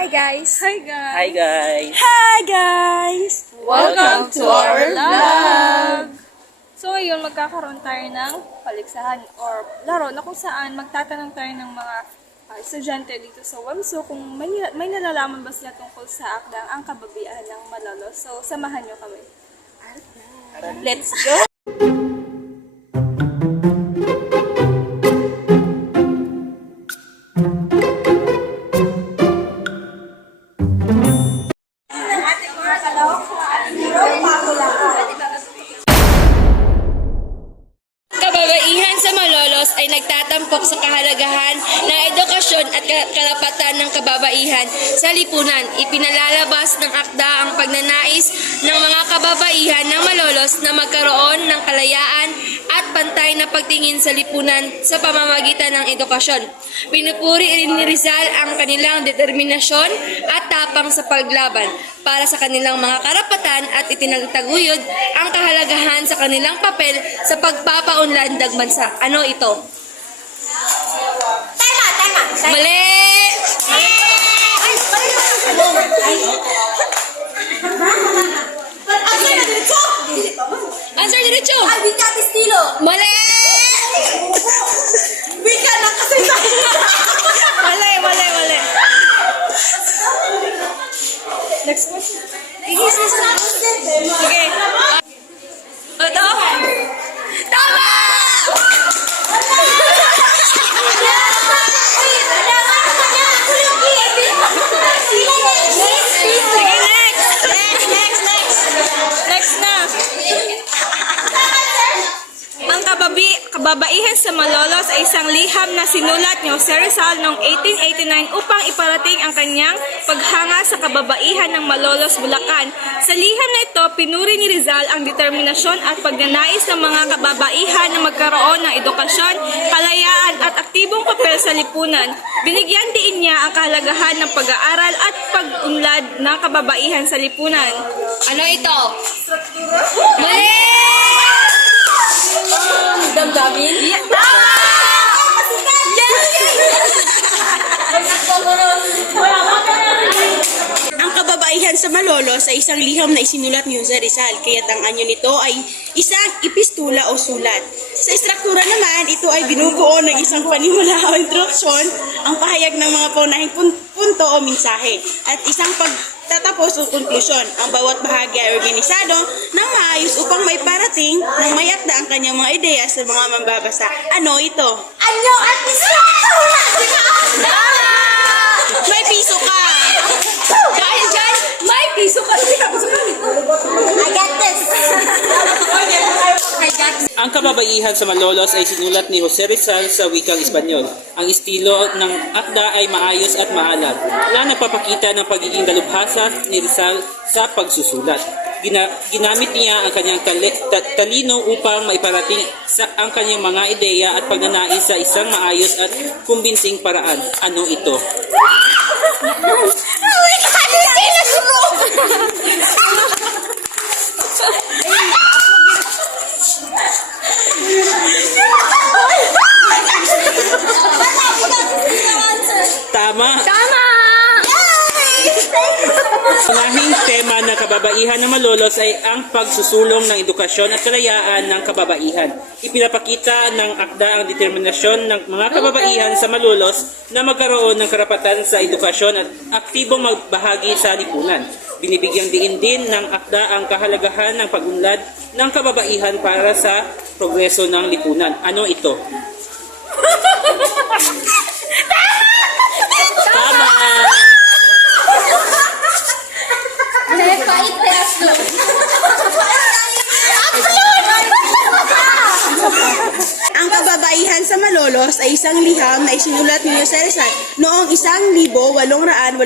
Hi guys! Hi guys! Hi guys! Hi guys! Welcome to our vlog! So ngayon magkakaroon tayo ng paligsahan or laro na kung saan magtatanong tayo ng mga ah, estudyante dito sa WAMSO kung may, may nalalaman ba sila tungkol sa akdang ang kababian ng Malolo. So samahan nyo kami. Let's go! Nagtatampok sa kahalagahan ng edukasyon at ka- karapatan ng kababaihan sa lipunan. Ipinalalabas ng akda ang pagnanais ng mga kababaihan ng Malolos na magkaroon ng kalayaan at pantay na pagtingin sa lipunan sa pamamagitan ng edukasyon. Pinupuri rin ni Rizal ang kanilang determinasyon at tapang sa paglaban para sa kanilang mga karapatan at itinagtaguyod ang kahalagahan sa kanilang papel sa pagpapaunlad ng bansa. Ano ito? Mali! Answer diretso! Answer diretso! Ay, wika estilo! Mali! Wika na kasi Mali, mali, mali. Next question. Okay. Ito? Tama! Sige, next! Next, next, next! Next na! Ang kababaihan sa Malolos ay isang liham na sinulat ni Jose Rizal noong 1889 upang iparating ang kanyang paghanga sa kababaihan ng Malolos, Bulacan. Sa liham na ito, pinuri ni Rizal ang determinasyon at pagnanais ng mga kababaihan na magkaroon ng edukasyon, kalayaan at aktibong papel sa lipunan. Binigyan din niya ang kahalagahan ng pag-aaral at pag-unlad ng kababaihan sa lipunan. Ano ito? Mali! Damdamin? Ang kababaihan sa Malolos ay isang liham na isinulat ni Jose Rizal, kaya't ang anyo nito ay isang epistula o sulat. Sa istruktura naman, ito ay binubuo ng isang panimula o instruksyon, ang pahayag ng mga paunahing pun- punto o mensahe, at isang pagtatapos o konklusyon. Ang bawat bahagi ay organisado ng maayos upang may parating ng mayakda ang kanyang mga ideya sa mga mambabasa. Ano ito? Anyo at May piso ka! Dahil dyan, may piso ka. I got this! Ang kababaihan sa Malolos ay sinulat ni Jose Rizal sa wikang Espanyol. Ang estilo ng akda ay maayos at maalat na nagpapakita ng pagiging dalubhasa ni Rizal sa pagsusulat. Gina- ginamit niya ang kanyang tali- ta- talino upang maiparating sa ang kanyang mga ideya at pagnanais sa isang maayos at kumbinsing paraan. Ano ito? Tama! Tama! Unahing tema ng kababaihan ng Malolos ay ang pagsusulong ng edukasyon at kalayaan ng kababaihan. Ipinapakita ng akda ang determinasyon ng mga kababaihan sa Malolos na magkaroon ng karapatan sa edukasyon at aktibong magbahagi sa lipunan. Binibigyang diin din ng akda ang kahalagahan ng pagunlad ng kababaihan para sa progreso ng lipunan. Ano ito? Tama! Ang kababaihan sa Malolos ay isang liham na isinulat ni Jose Rizal noong 1889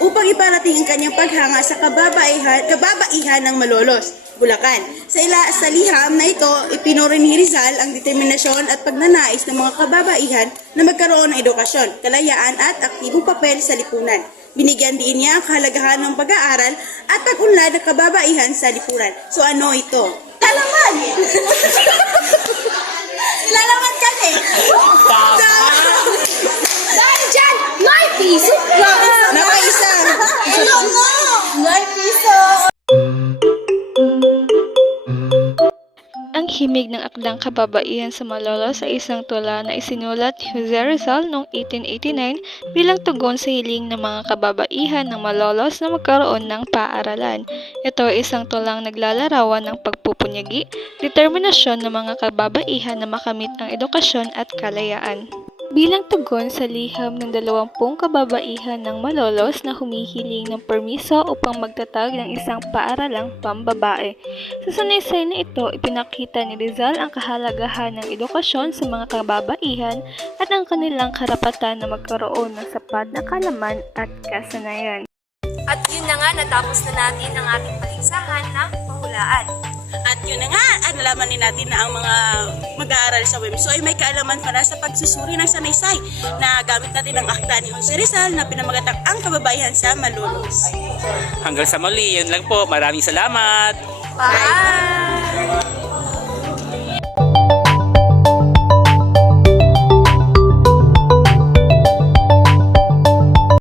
upang iparating ang kanyang paghanga sa kababaihan, kababaihan ng Malolos, Bulacan. Sa, ila, sa liham na ito, ipinuri ni Rizal ang determinasyon at pagnanais ng mga kababaihan na magkaroon ng edukasyon, kalayaan at aktibong papel sa lipunan. Binigyan din niya ang kahalagahan ng pag-aaral at pag-unlad ng kababaihan sa lipunan. So ano ito? Lalaman! Ang akdang kababaihan sa Malolos ay isang tula na isinulat ni Jose Rizal noong 1889 bilang tugon sa hiling ng mga kababaihan ng Malolos na magkaroon ng paaralan. Ito ay isang tulang naglalarawan ng pagpupunyagi, determinasyon ng mga kababaihan na makamit ang edukasyon at kalayaan. Bilang tugon sa liham ng dalawampung kababaihan ng Malolos na humihiling ng permiso upang magtatag ng isang paaralang pambabae. Sa sanaysay na ito, ipinakita ni Rizal ang kahalagahan ng edukasyon sa mga kababaihan at ang kanilang karapatan na magkaroon ng sapat na kalaman at kasanayan. At yun na nga, natapos na natin ang ating paligsahan ng pahulaan. At yun na nga, at nalaman din natin na ang mga mag-aaral sa WIMSO ay may kaalaman para sa pagsusuri ng sanaysay na gamit natin ang akda ni Jose Rizal na pinamagatang ang kababaihan sa Malolos. Hanggang sa muli, yun lang po. Maraming salamat! Bye!